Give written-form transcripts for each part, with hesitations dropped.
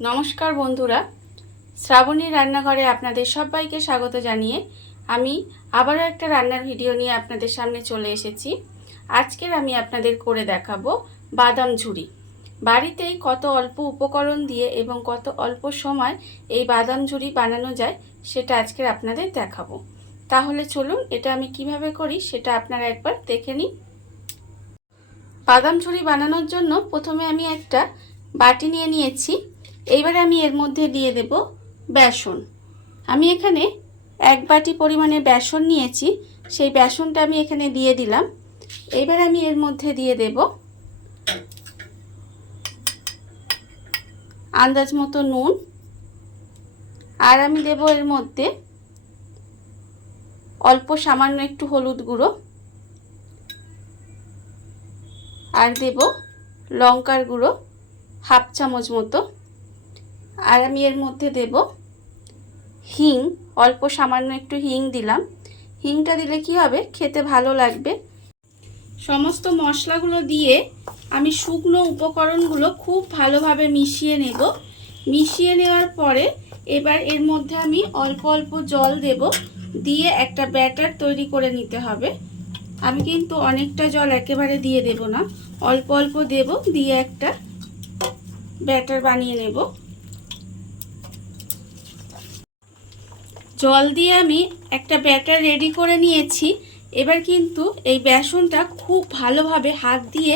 নমস্কার বন্ধুরা, শ্রাবণী রান্নাঘরে আপনাদের সবাইকে স্বাগত জানিয়ে আমি আবারও একটা রান্নার ভিডিও নিয়ে আপনাদের সামনে চলে এসেছি। আজকের আমি আপনাদের করে দেখাবো বাদাম ঝুরি। বাড়িতেই কত অল্প উপকরণ দিয়ে এবং কত অল্প সময় এই বাদাম ঝুরি বানানো যায় সেটা আজকের আপনাদের দেখাবো। তাহলে চলুন এটা আমি কিভাবে করি সেটা আপনারা একবার দেখে নিন। বাদাম ঝুরি বানানোর জন্য প্রথমে আমি একটা বাটি নিয়ে নিয়েছি। এইবারে আমি এর মধ্যে দিয়ে দেব বেসন। আমি এখানে 1 বাটি পরিমাণে বেসন নিয়েছি, সেই বেসনটা আমি এখানে দিয়ে দিলাম। এইবার আমি এর মধ্যে দিয়ে দেব আন্দাজ মতো নুন, আর আমি দেব এর মধ্যে অল্প সামান্য একটু হলুদ গুঁড়ো, আর দেব লঙ্কার গুঁড়ো 1/2 চামচ মতো, আর আমি এর মধ্যে দেব হিং, অল্প সামান্য একটু হিং দিলাম। হিংটা দিলে কি হবে, খেতে ভালো লাগবে। সমস্ত মশলাগুলো দিয়ে আমি শুকনো উপকরণগুলো খুব ভালোভাবে মিশিয়ে নেব। মিশিয়ে নেওয়ার পরে এবার এর মধ্যে আমি অল্প অল্প জল দেব, দিয়ে একটা ব্যাটার তৈরি করে নিতে হবে। আমি কিন্তু অনেকটা জল একেবারে দিয়ে দেব না, অল্প অল্প দেব, দিয়ে একটা ব্যাটার বানিয়ে নেব। জল দিয়ে আমি একটা ব্যাটার রেডি করে নিয়েছি। এবার কিন্তু এই বেসনটা খুব ভালোভাবে হাত দিয়ে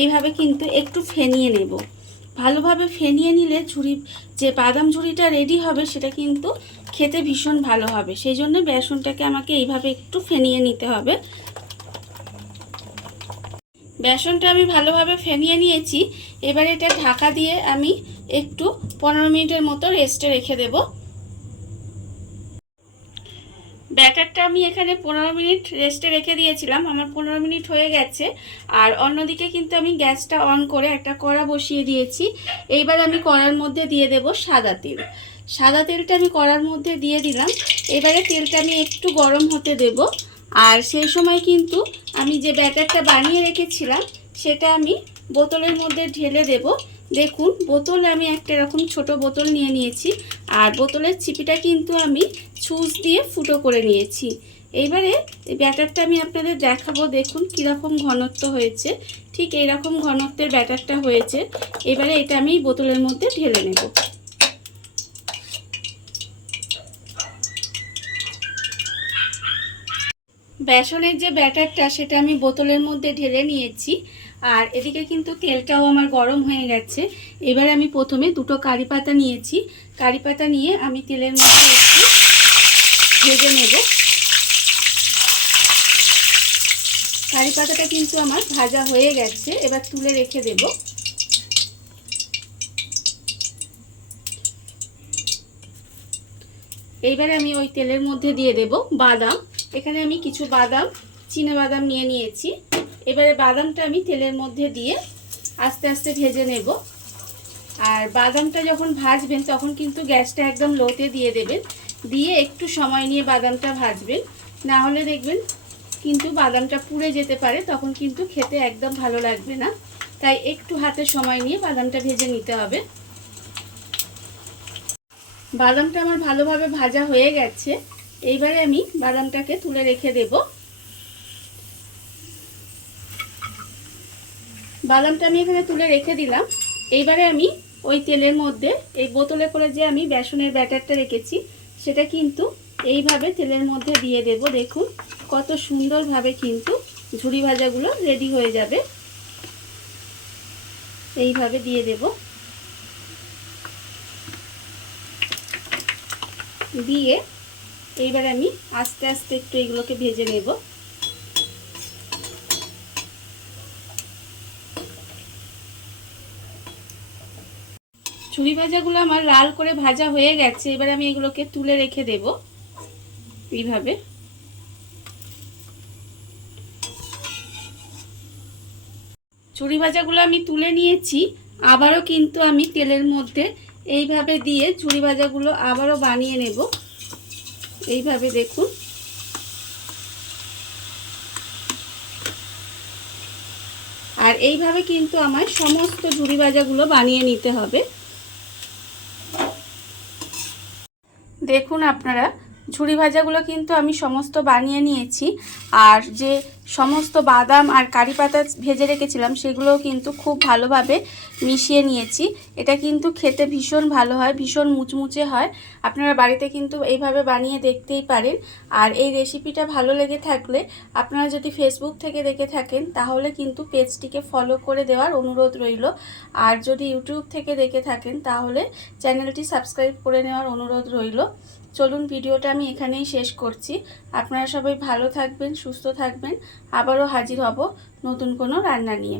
এইভাবে কিন্তু একটু ফেনিয়ে নেব। ভালোভাবে ফেনিয়ে নিলে যে বাদাম ঝুরিটা রেডি হবে সেটা কিন্তু খেতে ভীষণ ভালো হবে। সেই জন্য বেসনটাকে আমাকে এইভাবে একটু ফেনিয়ে নিতে হবে। বেসনটা আমি ভালোভাবে ফেনিয়ে নিয়েছি। এবার এটা ঢাকা দিয়ে আমি একটু 15 মিনিটের মতো রেস্টে রেখে দেবো। ব্যাটারটা আমি এখানে 15 মিনিট রেস্টে রেখে দিয়েছিলাম, আমার 15 মিনিট হয়ে গেছে। আর অন্যদিকে কিন্তু আমি গ্যাসটা অন করে একটা কড়া বসিয়ে দিয়েছি। এইবার আমি কড়ার মধ্যে দিয়ে দেব সাদা তেল। সাদা তেলটা আমি কড়ার মধ্যে দিয়ে দিলাম। এবারে তেলটা আমি একটু গরম হতে দেব। আর সেই সময় কিন্তু আমি যে ব্যাটারটা বানিয়ে রেখেছিলাম সেটা আমি বোতলের মধ্যে ঢেলে দেব। দেখুন, বোতল আমি একটা এরকম ছোট বোতল নিয়ে নিয়েছি, আর বোতলের চিপিটা কিন্তু আমি ছুঁচ দিয়ে ফুটো করে নিয়েছি। এইবারে এই ব্যাটারটা আমি আপনাদের দেখাবো। দেখুন কীরকম ঘনত্ব হয়েছে, ঠিক এইরকম ঘনত্বের ব্যাটারটা হয়েছে। এবারে এটা আমি বোতলের মধ্যে ঢেলে নেব। বেসনের যে ব্যাটারটা সেটা আমি বোতলের মধ্যে ঢেলে নিয়েছি, আর এদিকে কিন্তু তেলটাও আমার গরম হয়ে গেছে। এবার আমি প্রথমে 2টো কারি পাতা নিয়েছি। কারি পাতা নিয়ে আমি তেলের মধ্যে একটু ভেজে নেব। কারি পাতাটা কিন্তু আমার ভাজা হয়ে গেছে, এবার তুলে রেখে দেব। এইবারে আমি ওই তেলের মধ্যে দিয়ে দেব বাদাম। এখানে আমি কিছু বাদাম, চীনা বাদাম নিয়ে নিয়েছি। এবারে বাদামটা আমি তেলের মধ্যে দিয়ে আস্তে আস্তে ভেজে নেব। আর বাদামটা যখন ভাজবেন তখন কিন্তু গ্যাসটা একদম লোতে দিয়ে দেবেন, দিয়ে একটু সময় নিয়ে বাদামটা ভাজবেন, না হলে দেখবেন কিন্তু বাদামটা পুড়ে যেতে পারে, তখন কিন্তু খেতে একদম ভালো লাগবে না। তাই একটু হাতে সময় নিয়ে বাদামটা ভেজে নিতে হবে। বাদামটা আমার ভালোভাবে ভাজা হয়ে গেছে। এইবারে আমি বাদামটাকে তুলে রেখে দেব। বাদামটা আমি এখানে তুলে রেখে দিলাম। এইবারে আমি ওই তেলের মধ্যে এই বোতলে করে যে আমি বেসনের ব্যাটারটা রেখেছি সেটা কিন্তু এইভাবে তেলের মধ্যে দিয়ে দেব। দেখুন কত সুন্দরভাবে কিন্তু ঝুরি ভাজাগুলো রেডি হয়ে যাবে। এইভাবে দিয়ে দেব, দিয়ে এইবার আমি আস্তে আস্তে একটু এগুলোকে ভেজে নেব। ঝুরি ভাজাগুলো আমার লাল করে ভাজা হয়ে গেছে। এবার আমি এগুলোকে তুলে রেখে দেব এইভাবে। ঝুরি ভাজাগুলো আমি তুলে নিয়েছি। আবারও কিন্তু আমি তেলের মধ্যে এইভাবে দিয়ে ঝুরি ভাজাগুলো আবারও বানিয়ে নেব। এইভাবে দেখুন, আর এইভাবে কিন্তু আমার সমস্ত ঝুরি ভাজাগুলো বানিয়ে নিতে হবে। দেখুন আপনারা ঝুরি ভাজাগুলো কিন্তু আমি সমস্ত বানিয়ে নিয়েছি। আর যে সমস্ত বাদাম আর কারি পাতা ভেজে রেখেছিলাম সেগুলোও কিন্তু খুব ভালোভাবে মিশিয়ে নিয়েছি। এটা কিন্তু খেতে ভীষণ ভালো হয়, ভীষণ মুচমুচে হয়। আপনারা বাড়িতে কিন্তু এইভাবে বানিয়ে দেখতেই পারেন। আর এই রেসিপিটা ভালো লেগে থাকলে আপনারা যদি ফেসবুক থেকে দেখে থাকেন তাহলে কিন্তু পেজটিকে ফলো করে দেওয়ার অনুরোধ রইল। আর যদি ইউটিউব থেকে দেখে থাকেন তাহলে চ্যানেলটি সাবস্ক্রাইব করে নেওয়ার অনুরোধ রইল। চলুন ভিডিওটা আমি এখানেই শেষ করছি। আপনারা সবাই ভালো থাকবেন, সুস্থ থাকবেন। আবারও হাজির হব নতুন কোনো রান্না নিয়ে।